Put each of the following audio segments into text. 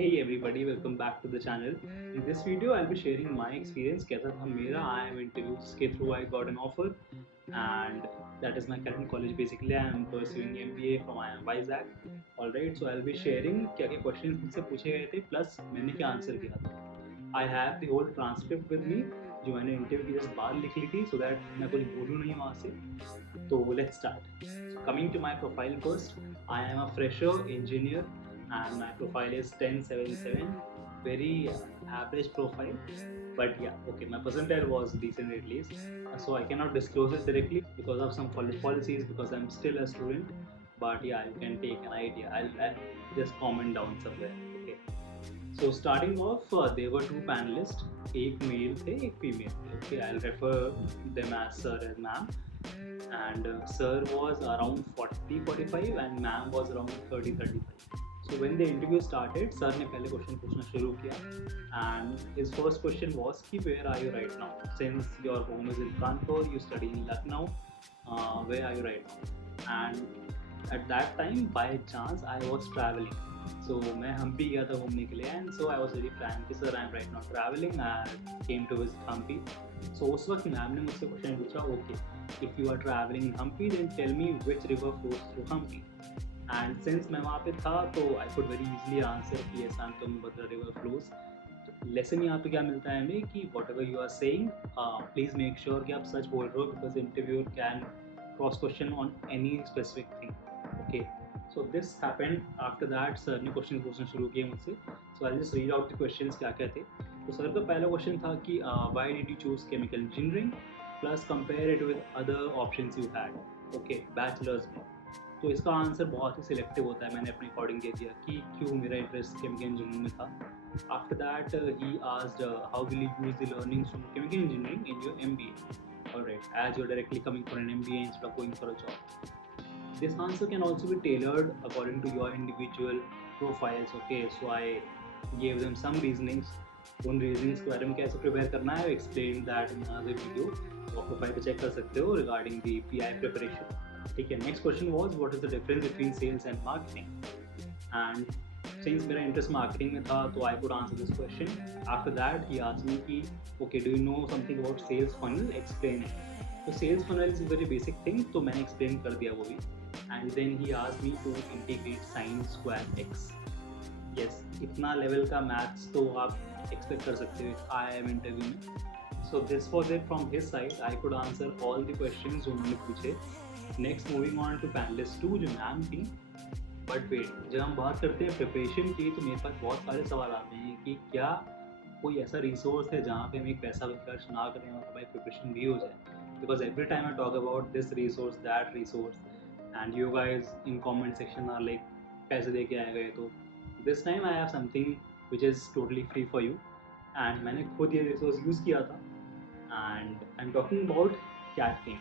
Hey everybody, welcome back to the channel. In this video, I'll be sharing my experience. कैसा था मेरा IIM interviews के through I got an offer, and that is my current college. Basically, I am pursuing MBA from IIM Vizag. Alright, so I'll be sharing क्या क्या questions मुझसे पूछे गए थे, plus मैंने क्या answer किया था. I have the whole transcript with me, जो मैंने इंटरव्यू की जस्ट बाहर लिख ली थी, so that मैं कुछ भूलूँ नहीं वहाँ से. So let's start. So coming to my profile first, I am a fresher engineer and my profile is 1077, very average profile. But yeah, okay, my percentile was decent at least. So I cannot disclose it directly because of some college policies because I'm still a student. But yeah, you can take an idea. I'll just comment down somewhere. Okay. So starting off, there were two panelists. एक male थे, एक female थे. Okay, I'll refer them as sir and ma'am. And sir was around 40-45 and ma'am was around 30-35. So when the interview started, sir ने पहले question पूछना शुरू किया and his first question was कि where are you right now? Since your home is in Kanpur, you study in Lucknow, where are you right now? And at that time, by chance, I was traveling. So मैं हम्पी गया था घूमने के लिए and so I was very frank कि sir I am right now traveling. I came to visit Hampi. So उस वक्त ma'am ने मुझसे क्वेश्चन पूछा okay, if you are traveling in Hampi, then tell me which river flows through Hampi. And since मैं वहाँ पे था तो I could very easily answer कि yes, Tumbhadra river flows. Lesson यहाँ पे क्या मिलता है हमें कि whatever you are saying, please make sure कि आप सच बोल रहे हो because interviewer can cross question on any specific thing. Okay. So this happened. After that, sir ने क्वेश्चन पूछना शुरू किए मुझसे. So I'll just read out the questions क्या क्या थे. तो सर का पहला क्वेश्चन था कि why did you choose chemical engineering? Plus compare it with other options you had. Okay, bachelor's में. तो इसका आंसर बहुत ही सिलेक्टिव होता है. मैंने अपने अकॉर्डिंग दे दिया कि क्यों मेरा इंटरेस्ट केमिकल इंजीनियरिंग में था. After that, he asked how will you use the learnings from chemical engineering in your MBA? Alright, as you're directly coming for an MBA instead of going for a job. This answer can also be tailored according to your individual profiles. Okay, so I gave them some reasonings. उन reasonings के बारे में कैसे prepare करना है, explain that in another video. तो profile पे check कर सकते हो regarding the PI preparation. ठीक है. Next question was what is the difference between sales and marketing? And since मेरा इंटरेस्ट मार्केटिंग में था तो I could answer this question. After that he asked me कि okay, do you know something about sales funnel? Explain it. तो sales funnel is a very basic thing, तो मैंने explain कर दिया वो भी. And then he asked me to integrate sin square x. Yes, इतना level का मैथ्स तो आप एक्सपेक्ट कर सकते हो IIM इंटरव्यू में. So this was it from his side. I could answer all the questions उन्होंने पूछे. Next moving on to panelist 2 जो मैम थी. बट वेट, जब हम बात करते हैं प्रिपरेशन की तो मेरे पास बहुत सारे सवाल आते हैं कि क्या कोई ऐसा रिसोर्स है जहाँ पे हम एक पैसा खर्च ना करें और हमारी प्रिपरेशन भी हो जाए. Because every time I talk about this resource that resource and you guys in comment section are like पैसे दे के आए गए. तो this time I have something which is totally free for you and मैंने खुद ये रिसोर्स यूज़ किया था. And I am talking about Cat King.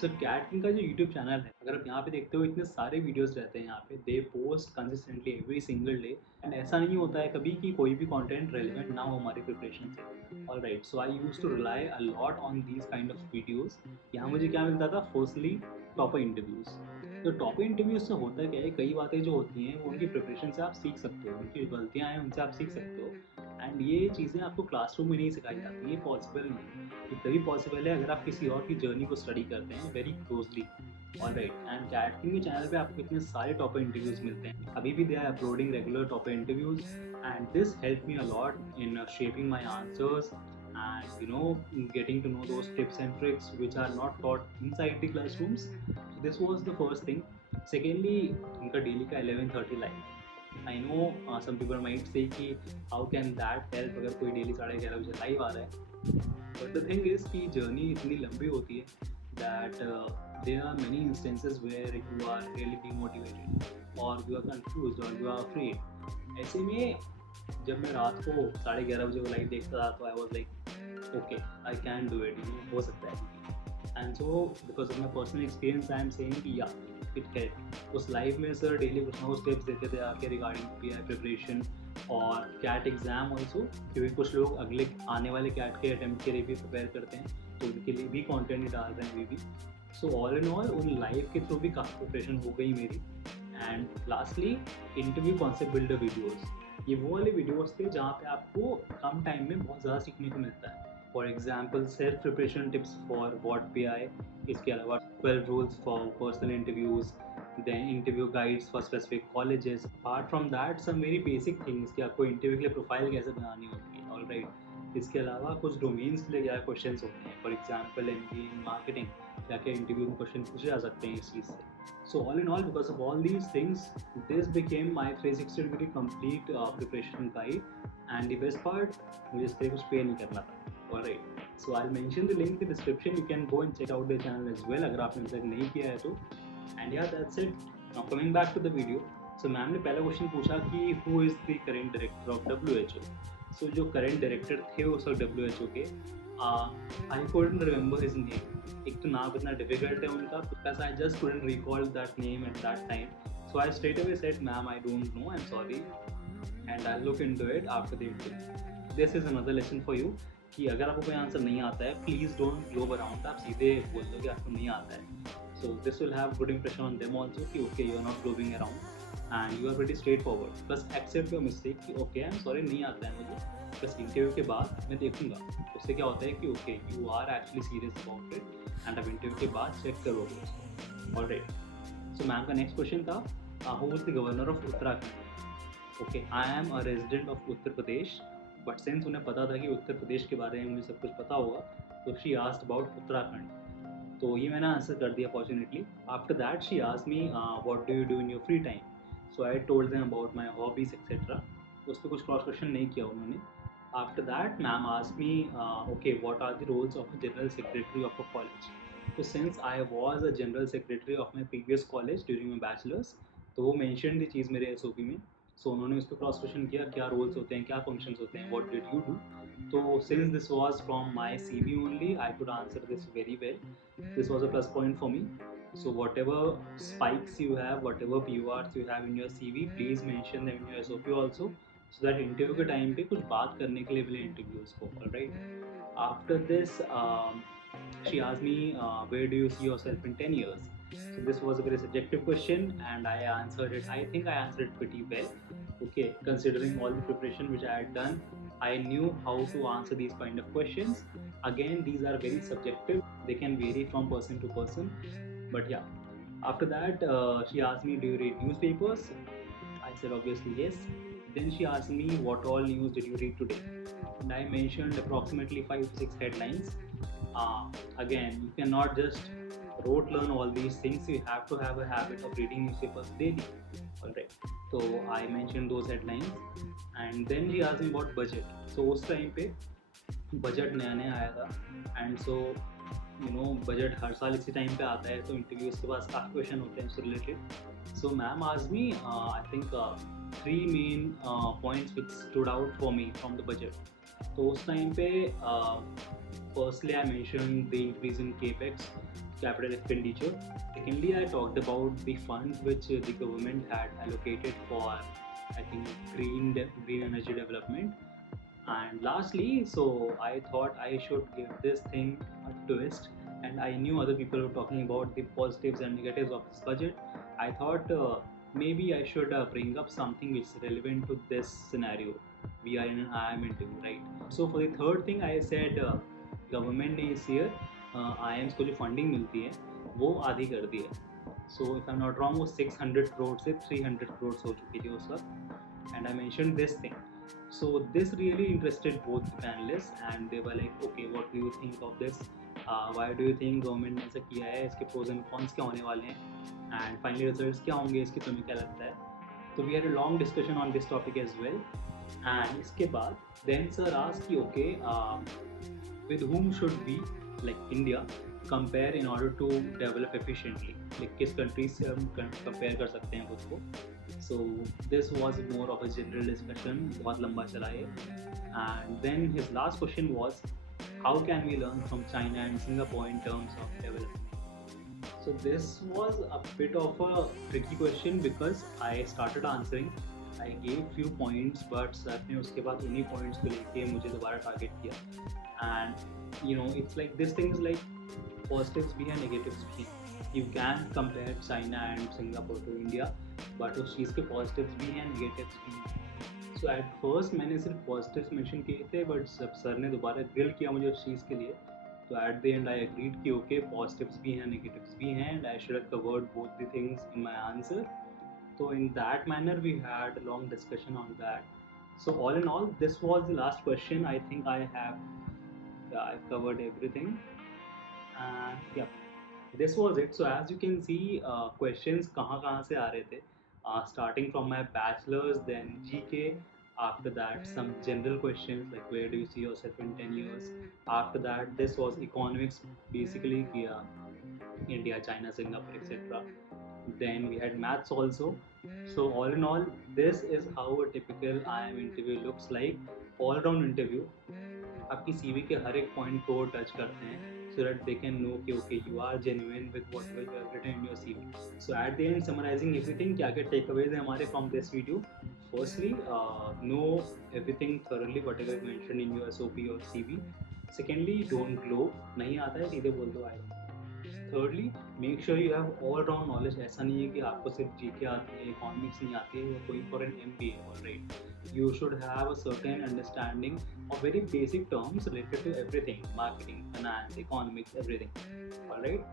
So Cat King का जो यूट्यूब चैनल है, अगर आप यहाँ पे देखते हो इतने सारे वीडियोस रहते हैं यहाँ पे. They post consistently every single day and ऐसा नहीं होता है कभी कि कोई भी कंटेंट रेलिवेंट ना हो हमारी प्रिपरेशन से. Alright, so I used to rely a lot on these kind of videos. यहाँ मुझे क्या मिलता था, फर्स्टली टॉपर इंटरव्यूज़. तो टॉपर इंटरव्यूज से होता क्या है, कई बातें जो होती हैं वो उनकी प्रिपरेशन से आप सीख सकते हो, उनकी गलतियाँ हैं उनसे आप सीख सकते हो. एंड ये चीज़ें आपको क्लासरूम में नहीं सिखाई जाती, ये पॉसिबल नहीं है. ये तभी पॉसिबल है अगर आप किसी और की जर्नी को स्टडी करते हैं very closely. Alright, and Cat King के चैनल पे आपको इतने सारे टॉपर इंटरव्यूज मिलते हैं. अभी भी they are uploading regular topper interviews and this help me a lot in shaping my answers and getting to know those tips and tricks which are not taught inside the classrooms. So this was the first thing. Secondly, उनका daily का 11:30 live. I know some people might say कि how can that help अगर कोई daily 11:30 बजे live आ रहा है. But the thing is कि जर्नी इतनी लंबी होती है that there are many instances where you are really demotivated और यू आर कंफ्यूज्ड और यू आर अफ्रेड. ऐसे में जब मैं रात को 11:30 बजे वो लाइव देखता था तो I was like okay, I can do it, हो सकता है. And so because of my personal experience I am saying कि या इट हेल्प. उस लाइव में सर डेली कुछ ना कुछ टिप्स देते थे आके रिगार्डिंग PI प्रिपरेशन और कैट एग्ज़ाम ऑल्सो, क्योंकि कुछ लोग अगले आने वाले कैट के अटैम्प्ट के लिए भी प्रिपेयर करते हैं तो उनके लिए भी कॉन्टेंट डाल रहे हैं अभी भी. सो ऑल इन ऑल उन लाइव के थ्रू भी काफ़ी प्रिपरेशन हो गई मेरी. And lastly interview concept builder videos. ये वो वाले वीडियोस थे जहाँ पे आपको कम टाइम में बहुत ज़्यादा सीखने को मिलता है। For example self preparation tips for वॉट पी आई, इसके अलावा 12 rules for personal interviews, then interview guides for specific colleges. Apart from that some very basic things कि आपको इंटरव्यू के लिए प्रोफाइल कैसे बनानी होती है, ऑल राइट। इसके अलावा कुछ डोमेन्स के लिए क्या क्वेश्चन होते हैं, for example MBA in marketing, क्या क्या इंटरव्यू में क्वेश्चन पूछे जा सकते हैं इस चीज़ से। So all in all, because of all these things, this became my 360 degree complete preparation guide. And the best part, मुझे इसके लिए कुछ पे नहीं करना था. Alright. So I'll mention the link in the description. You can go and check out the channel as well अगर आपने अभी तक नहीं किया है तो. And yeah, that's it. Now coming back to the video. So ma'am ने पहला क्वेश्चन पूछा कि who is the current director of WHO. So जो current director थे उस वक्त WHO के, I couldn't remember his name. एक तो नाम इतना डिफिकल्ट है उनका, because I just couldn't recall that name at that time. So I straight away said, ma'am, I don't know, I'm sorry, and I'll look into it after the interview. This is another lesson for you कि अगर आपको कोई answer नहीं आता है, please don't globe around, आप सीधे बोल दो कि आपको नहीं आता है. So this will have good impression on them also कि okay, you are not globbing around and you are pretty straightforward. Plus accept your mistake कि okay, I'm sorry, नहीं आता है मुझे, बस इंटरव्यू के बाद मैं देखूंगा. उससे क्या होता है कि okay you are actually serious about it and अब इंटरव्यू के बाद चेक करोगे उसको. ऑलराइट. सो मैम का नेक्स्ट क्वेश्चन था who was the governor of Uttarakhand. Okay, I am a resident of Uttar Pradesh, but since उन्हें पता था कि उत्तर प्रदेश के बारे में मुझे सब कुछ पता होगा, तो शी आस्क्ड अबाउट उत्तराखंड. तो ये मैंने आंसर कर दिया fortunately. After that she asked me what do you do in your free time. So I told them about my hobbies etcetera. उस पर कुछ क्रॉस क्वेश्चन नहीं किया उन्होंने. After that, ma'am asked me, okay, what are the roles of a general secretary of a college? So since I was a general secretary of my previous college during my bachelor's, तो वो mention दी चीज़ मेरे SOP में. So उन्होंने उस पर cross question किया क्या roles होते हैं, क्या फंक्शंस होते हैं, what did you do? तो since this was from my CV only, I could answer this very well. This was a plus point for me. So whatever spikes you have, whatever PORs you have in your CV, please mention them in your SOP also. So that interview के time पे कुछ बात करने के लिए मिले interviews को. Right. After this she asked me where do you see yourself in 10 years. So this was a very subjective question and I answered it. I think I answered it pretty well. Okay, considering all the preparation which I had done, I knew how to answer these kind of questions. Again, these are very subjective. They can vary from person to person. But yeah, after that she asked me, do you read newspapers? I said obviously yes. Then she asked me, what all news did you read today? And I mentioned approximately 5 to 6 headlines. Again, you cannot just rote learn all these things. You have to have a habit of reading newspapers daily. Alright. So I mentioned those headlines. And then she asked me about budget. So उस time पे budget नया नया आया था. And so budget हर साल इसी time पे आता है, तो इंटरव्यूज के पास काफ़ी क्वेश्चन होते हैं उससे related. So ma'am asked me I think 3 main points which stood out for me from the budget. तो उस टाइम पे firstly I mentioned the increase in capex, capital expenditure. Secondly, I talked about the funds which the government had allocated for I think green energy development. And lastly, so I thought I should give this thing a twist, and I knew other people were talking about the positives and negatives of this budget. I thought maybe I should bring up something which is relevant to this scenario. We are in an IIM interview, right? So for the third thing, I said government ने इस year IIMs को जो funding मिलती है वो आधी कर दी है. So if I'm not wrong, वो 600 crore से 300 crore हो चुकी थी उस वक्त. And I mentioned this thing. So this really interested both the panelists, and they were like, okay, what do you think of this? Why do you think government ने ऐसा किया है, इसके प्रोज एंड कॉन्स क्या होने वाले हैं, and finally results क्या होंगे इसके, तुम्हें क्या लगता है. तो we had a long discussion on this topic as well. And इसके बाद देन सर आस्क्ड कि okay with whom should we like India compare in order to develop efficiently, like किस कंट्रीज से हम कंपेयर कर सकते हैं खुद को. So this was more of a general discussion, बहुत लंबा चला ये. And then his last question was, how can we learn from China and Singapore in terms of development? So this was a bit of a tricky question because I started answering. I gave few points, but sir ने उसके बाद उन्हीं points को लेके मुझे दोबारा target किया. And it's like this thing is like positives भी हैं, negatives भी हैं. You can compare China and Singapore to India, but उस चीज़ के positives भी हैं, negatives भी हैं. सो एट फर्स्ट मैंने सिर्फ पॉजिटिव्स मेंशन किए थे, बट जब सर ने दोबारा ग्रिल किया मुझे उस चीज़ के लिए, तो at the and I agreed कि ओके पॉजिटिव्स भी हैं नेगेटिव्स भी हैं and I should have covered both the things in my answer. So in that manner we had a long discussion on that. So all in all, this was the last question. I think I've covered everything. And yeah, this was it. So as you can see, questions कहाँ से आ रहे थे? Starting from my bachelor's, then GK. After that, some general questions like where do you see yourself in 10 years? After that, this was economics, basically India, China, Singapore, etc. Then we had maths also. So all in all, this is how a typical IIM interview looks like. All round interview. आपकी CV के हर एक point को touch करते हैं so that they can know कि okay you are genuine with whatever you have written in your CV. So at the end, summarizing everything, क्या क्या takeaways हैं हमारे from this video? Firstly, know everything thoroughly whatever you mentioned in your SOP or CV. Secondly, don't glow. नहीं आता है सीधे बोल दो I don't know. Thirdly, make sure you have all round knowledge. ऐसा नहीं है कि आपको सिर्फ GK आती है, इकोनॉमिक्स नहीं आती है, you're going for an MBA, alright. You should have a certain understanding of very basic terms related to everything, marketing, finance, economics, everything, alright.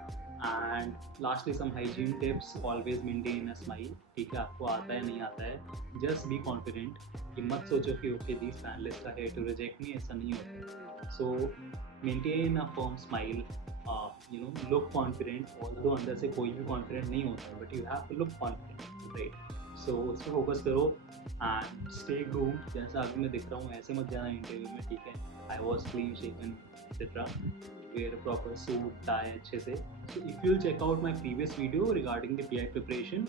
And lastly, some hygiene tips. Always maintain a smile. ठीक है, आपको आता है नहीं आता है, just be confident. कि मत सोचो कि okay these panelists are here to reject me, ऐसा नहीं होता. So maintain a firm smile. Look confident, although अंदर से कोई भी confident नहीं होता, but you have to look confident, right? So उस पर फोकस करो and stay groomed. जैसा अभी मैं दिख रहा हूँ ऐसे मत जाना इंटरव्यू में, ठीक है? I was clean shaven, etc. Wear a proper suit, tie अच्छे से. So if you'll check out my previous video regarding the PI preparation,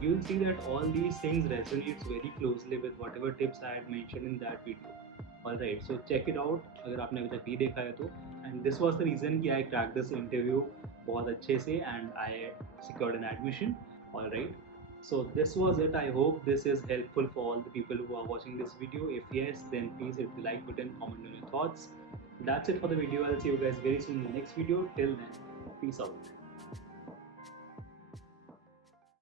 you'll see that all these things resonates very closely with whatever tips I had mentioned in that video. Alright, so check it out अगर आपने अभी तक नहीं देखा है तो. And this was the reason कि I cracked this interview बहुत अच्छे से and I secured an admission. Alright, so this was it. I hope this is helpful for all the people who are watching this video. If yes, then please hit the like button, comment on your thoughts. That's it for the video. I'll see you guys very soon in the next video. Till then, peace out.